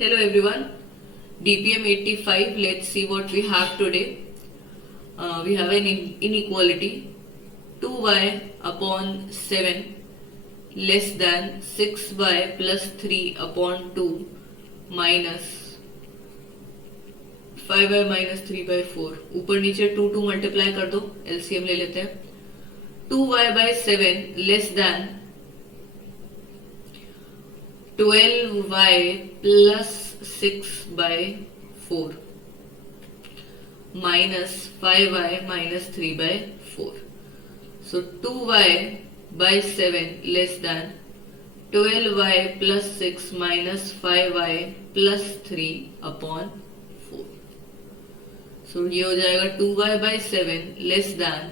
Hello everyone, DPM 85. Let's see what we have today. We have an inequality 2y upon 7 less than 6y plus 3 upon 2 minus 5y minus 3 by 4. ऊपर नीचे 2 multiply कर दो, LCM ले लेते हैं. 2y by 7 less than 12y plus 6 by 4 minus 5y minus 3 by 4. So 2y by 7 less than 12y plus 6 minus 5y plus 3 upon 4. So ये हो जाएगा 2y by 7 less than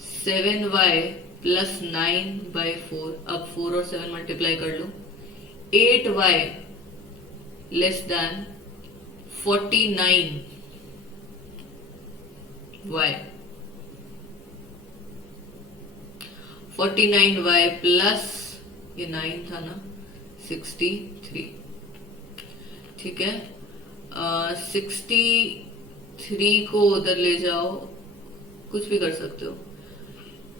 7y plus 9 by 4. अब 4 और 7 multiply कर लो. 8y less than 49y. 49y plus ये 9 था ना, 63. ठीक है, 63 को उधर ले जाओ, कुछ भी कर सकते हो.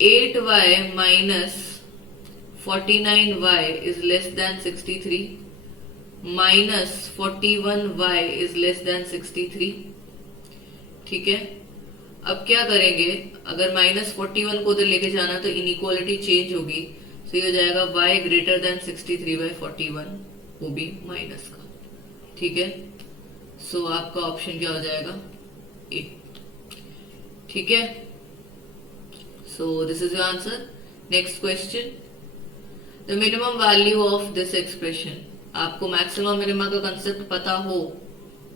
8y minus 49y is less than 63 minus 41y is less than 63. ठीक है, अब क्या करेंगे, अगर माइनस 41 को उधर लेके जाना तो इनइक्वालिटी चेंज होगी. तो ये हो जाएगा y ग्रेटर देन 63 बाई 41, वो भी माइनस का. ठीक है, सो आपका ऑप्शन क्या हो जाएगा, ए. ठीक है, so this is your answer. Next question, the minimum value of this expression. आपको मैक्सिमम मिनिमा का कंसेप्ट पता हो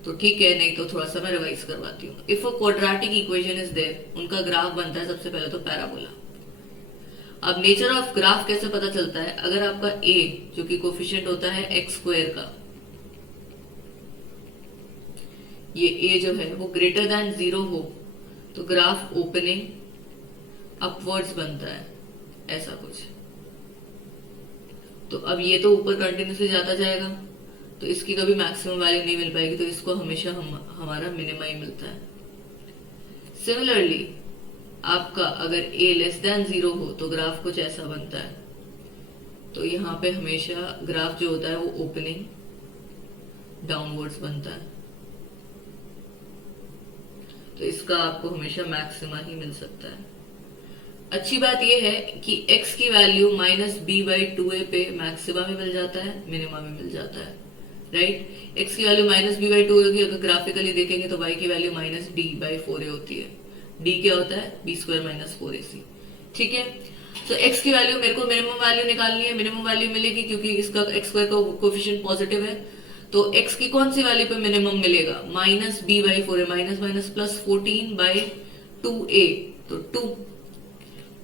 तो ठीक है, नहीं तो थोड़ा सा मैं रिवाइज करवाती हूँ. If a quadratic equation is there, उनका ग्राफ बनता है सबसे पहले तो पैराबोला. अब नेचर ऑफ ग्राफ कैसे पता चलता है, अगर आपका a जो कि कोफिशिएंट होता है एक्स स्क्वायर का, ये a जो है वो ग्रेटर देन 0 हो तो ग्राफ ओपनिंग अपवर्ड्स बनता है, ऐसा कुछ. तो अब ये तो ऊपर कंटिन्यूसली जाता जाएगा तो इसकी कभी मैक्सिमम वैल्यू नहीं मिल पाएगी, तो इसको हमेशा हमारा मिनिमा ही मिलता है. सिमिलरली आपका अगर a लेस देन 0 हो तो ग्राफ कुछ ऐसा बनता है. तो यहाँ पे हमेशा ग्राफ जो होता है वो ओपनिंग डाउनवर्ड्स बनता है, तो इसका आपको हमेशा मैक्सिमा ही मिल सकता है. अच्छी बात यह है कि x की value minus B by 2a पे मैक्सिमा भी मिल जाता है, मिनिमा भी मिल जाता है. राइट, x की वैल्यू माइनस बी बाई 2 होगी, अगर ग्राफिकली देखेंगे तो y की value minus D by 4a होती है. d क्या होता है, बी स्क्वायर माइनस 4ac. ठीक है, तो x की वैल्यू मेरे को मिनिमम वैल्यू निकालनी है. मिनिमम वैल्यू मिलेगी क्योंकि इसका x स्क्वायर का कोफिशिएंट पॉजिटिव है, तो x की कौन सी वैल्यू पे मिनिमम मिलेगा, minus B by 4a, minus minus plus 14 by 2a, तो 2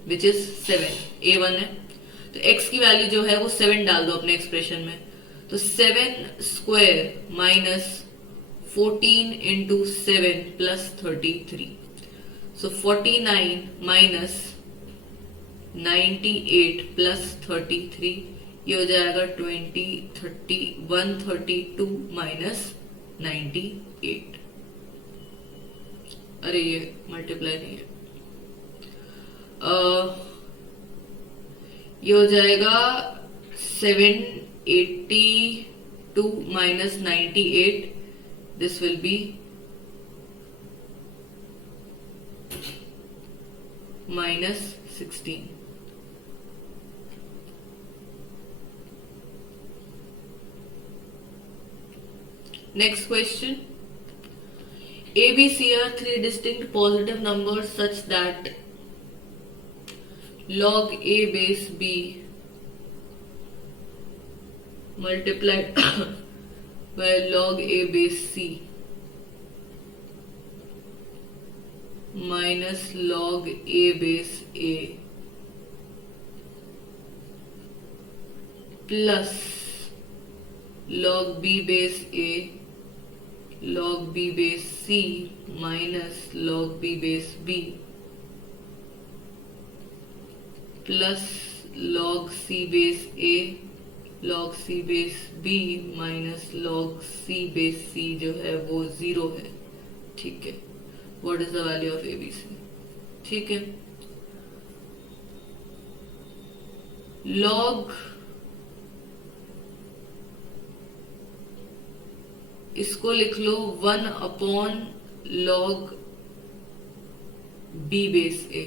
विच इज 7, a1 है. तो x की वैल्यू जो है वो 7 डाल दो अपने एक्सप्रेशन में, तो 7 स्क्वायर माइनस 14 इंटू 7 प्लस 33. सो 49 माइनस 98 प्लस 33, ये हो जाएगा 132 माइनस 98. अरे ये मल्टीप्लाई नहीं है, ये हो जाएगा 782 minus 98. This will be minus 16. Next question. A, B, C are three distinct positive numbers such that log A base B multiplied by log A base C minus log A base A plus log B base A log B base C minus log B base B plus log C base A log c base b minus log c base c जो है वो 0 है। ठीक है, what is the value of ABC. ठीक है, log इसको लिख लो 1 upon log b base a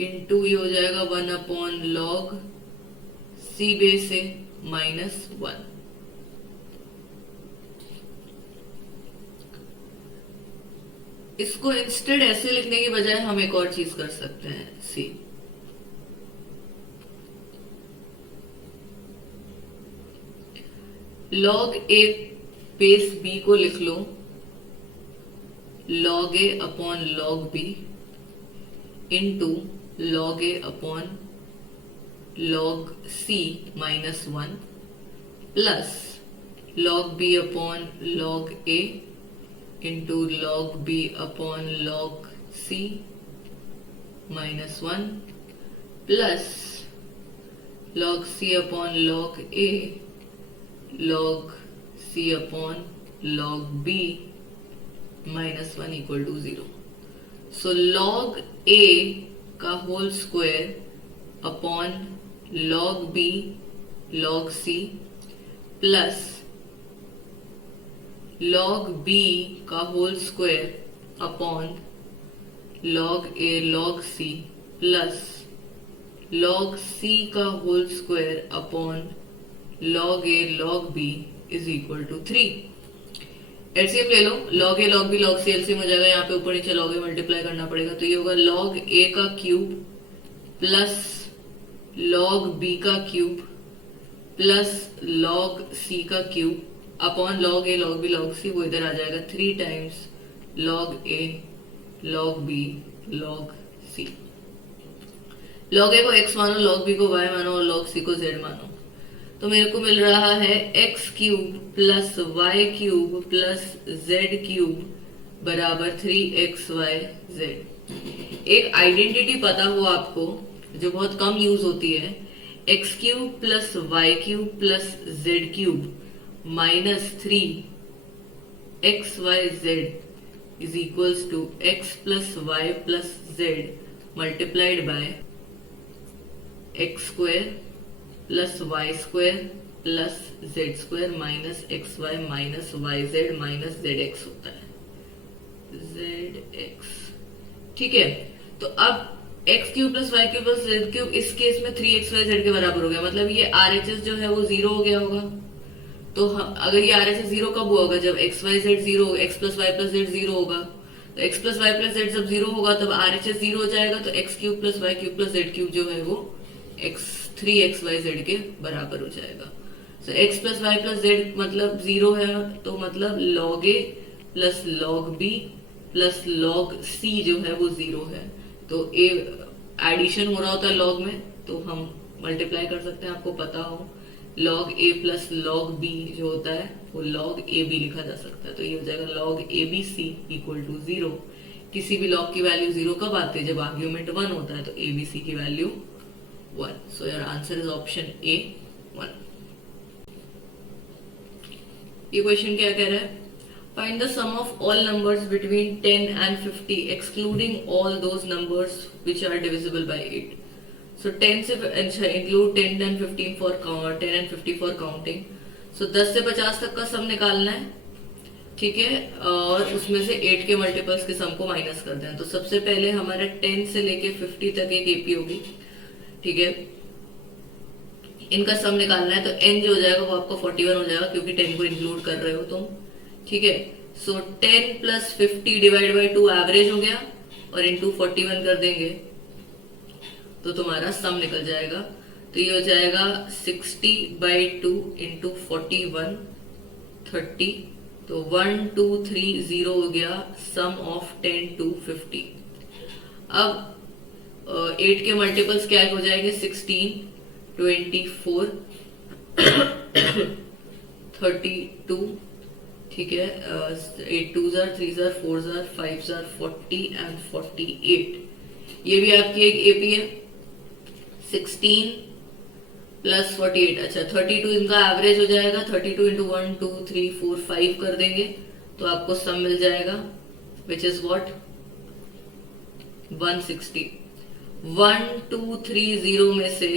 into ये हो जाएगा 1 upon log c base a minus 1। इसको इंस्टेड ऐसे लिखने की बजाय हम एक और चीज कर सकते हैं, सी log a बेस b को लिख लो log a upon log b into log a upon log c minus 1 plus log b upon log a into log b upon log c minus 1 plus log c upon log a log c upon log b minus 1 equal to 0. So log a का whole square upon log b log c plus log b का whole square upon log a log c plus log c का whole square upon log a log b is equal to 3। LCM ले लो, log a log b log c LCM हो जाएगा, यहाँ पे ऊपर नीचे log a multiply करना पड़ेगा, तो ये होगा log a का क्यूब प्लस log b का क्यूब प्लस log c का cube upon log a log b log c, वो इधर आ जाएगा 3 times log a log b log c। log a को x मानो, log b को y मानो और log c को z मानो, तो मेरे को मिल रहा है x cube plus y cube plus z cube बराबर 3xyz। एक आइडेंटिटी पता हो आपको जो बहुत कम यूज होती है, x cube plus y cube plus z cube minus 3xyz is equals to x plus y plus z multiplied by x square plus y square plus z square minus x y minus y z minus z x होता है, z x. ठीक है, तो अब x cube plus y cube plus z cube इस case में 3xyz के बराबर हो गया, मतलब ये RHS जो है वो 0 हो गया होगा। तो अगर ये RHS 0 कब होगा, जब x y z 0, x plus y plus z 0 होगा, तो x plus y plus z जब 0 होगा तब RHS 0 हो जाएगा, तो x cube plus y cube plus z cube जो है वो 3xyz के बराबर हो जाएगा। तो x plus y plus z मतलब 0 है, तो मतलब log a plus log b plus log c जो है वो 0 है। तो a एडिशन हो रहा होता है log में, तो हम मल्टीप्लाई कर सकते हैं, आपको पता हो log a plus log b जो होता है वो log ab लिखा जा सकता है, तो ये हो जाएगा log abc इक्वल टू 0। किसी भी log की वैल्यू 0 कब आती है, जब आर्ग्यूमेंट 1 होता है, तो abc की value 1। So your answer is option A 1। ये क्वेश्चन क्या कह रहा है, find the sum of all numbers between 10 and 50 excluding all those numbers which are divisible by 8। So 10 से include 10 and 15 for 10 and 50 for counting. So 10 से 50 तक का सम निकालना है, ठीक है, और उसमें से 8 के मल्टीपल्स के सम को माइनस कर देना। तो सबसे पहले हमारा 10 से लेके 50 तक एक एपी होगी, ठीक है, इनका सम निकालना है, तो n जो हो जाएगा वो आपका 41 हो जाएगा क्योंकि 10 को इंक्लूड कर रहे हो तुम, ठीक है। सो 10 प्लस 50 डिवाइड बाई 2 एवरेज हो गया और इंटू 41 कर देंगे तो तुम्हारा सम निकल जाएगा। तो ये हो जाएगा 60/2 इंटू 41 30, तो 1230 हो गया सम ऑफ 10 to 50। अब 8 के मल्टीपल्स क्या हो जाएंगे, 16 24 32, ठीक है, 8 2 3 4 5 40 एंड 48। ये भी आपकी एक एपी है। 16 प्लस 48। अच्छा 32 इनका एवरेज हो जाएगा, 32 इंटू 1 2 3 4 5 कर देंगे तो आपको सम मिल जाएगा विच इज व्हाट 160। 1230 में से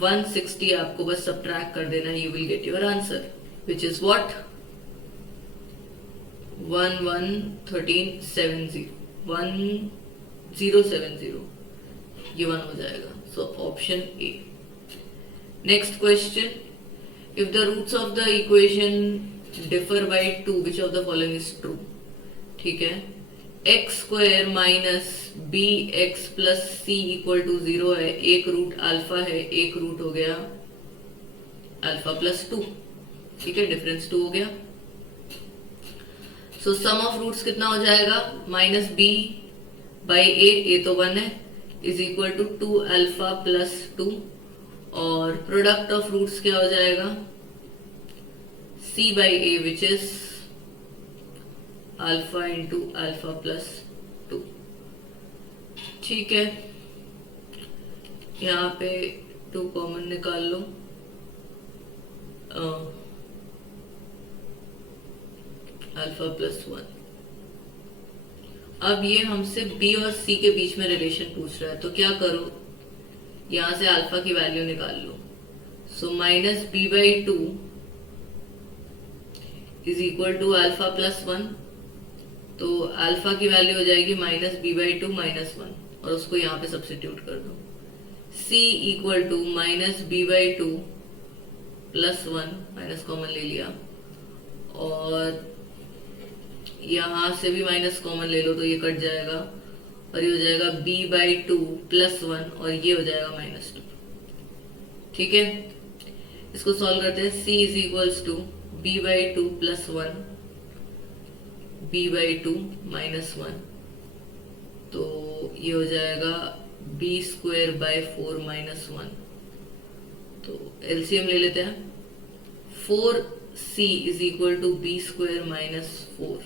160 आपको बस सब्ट्रैक्ट कर देना, you will get your answer which is what 1070 ये 1 हो जाएगा। So option A. Next question, if the roots of the equation differ by 2 which of the following is true. ठीक है, x square minus b x plus c equal to 0 है, एक root alpha है, एक root हो गया alpha plus 2। ठीक है, डिफरेंस 2 हो गया। सो सम ऑफ रूट्स कितना हो जाएगा माइनस बी बाई ए तो 1 है, is equal to 2 alpha plus 2 और प्रोडक्ट ऑफ रूट्स क्या हो जाएगा c by a which is alpha into alpha plus 2। ठीक है, यहाँ पे 2 कॉमन निकाल लो, अल्फा प्लस 1। अब ये हमसे b और c के बीच में रिलेशन पूछ रहा है, तो क्या करो, यहां से अल्फा की वैल्यू निकाल लो। So minus B by 2 is equal to alpha plus 1, तो अल्फा की वैल्यू हो जाएगी माइनस बी बाई 2 माइनस 1 और उसको यहाँ पे सब्स्टिट्यूट कर दो। c equal to minus B by 2 plus 1, minus common ले लिया और यहां से भी माइनस कॉमन ले लो तो ये कट जाएगा और ये हो जाएगा b बाई 2 प्लस 1 और ये हो जाएगा माइनस 2। ठीक है, इसको सॉल्व करते हैं। c is equals to b by 2 plus 1 b by 2 minus 1, तो ये हो जाएगा b स्क्वायर बाई 4 माइनस 1। तो एलसीएम ले लेते हैं। 4c is equal to b square minus 4,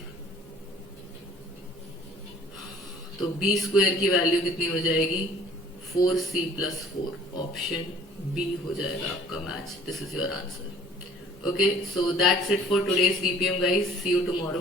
तो b स्क्वायर की वैल्यू कितनी हो जाएगी 4c प्लस 4। ऑप्शन बी हो जाएगा आपका match. This is your answer. Okay, so that's it for today's DPM guys, see you tomorrow.